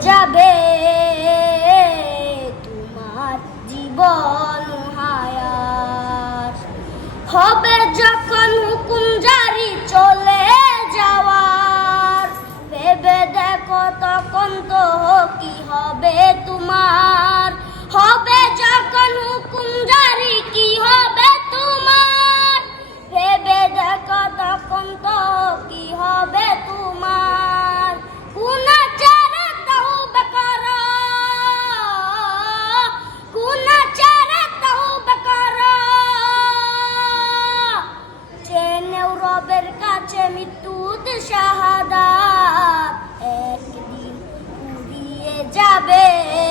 যাবে তোমার জীবন হবে যখন হুকুম জারি চলে যাওয়ার। ভেবে দেখো তখন তো কি হবে তোমার? হবে saber.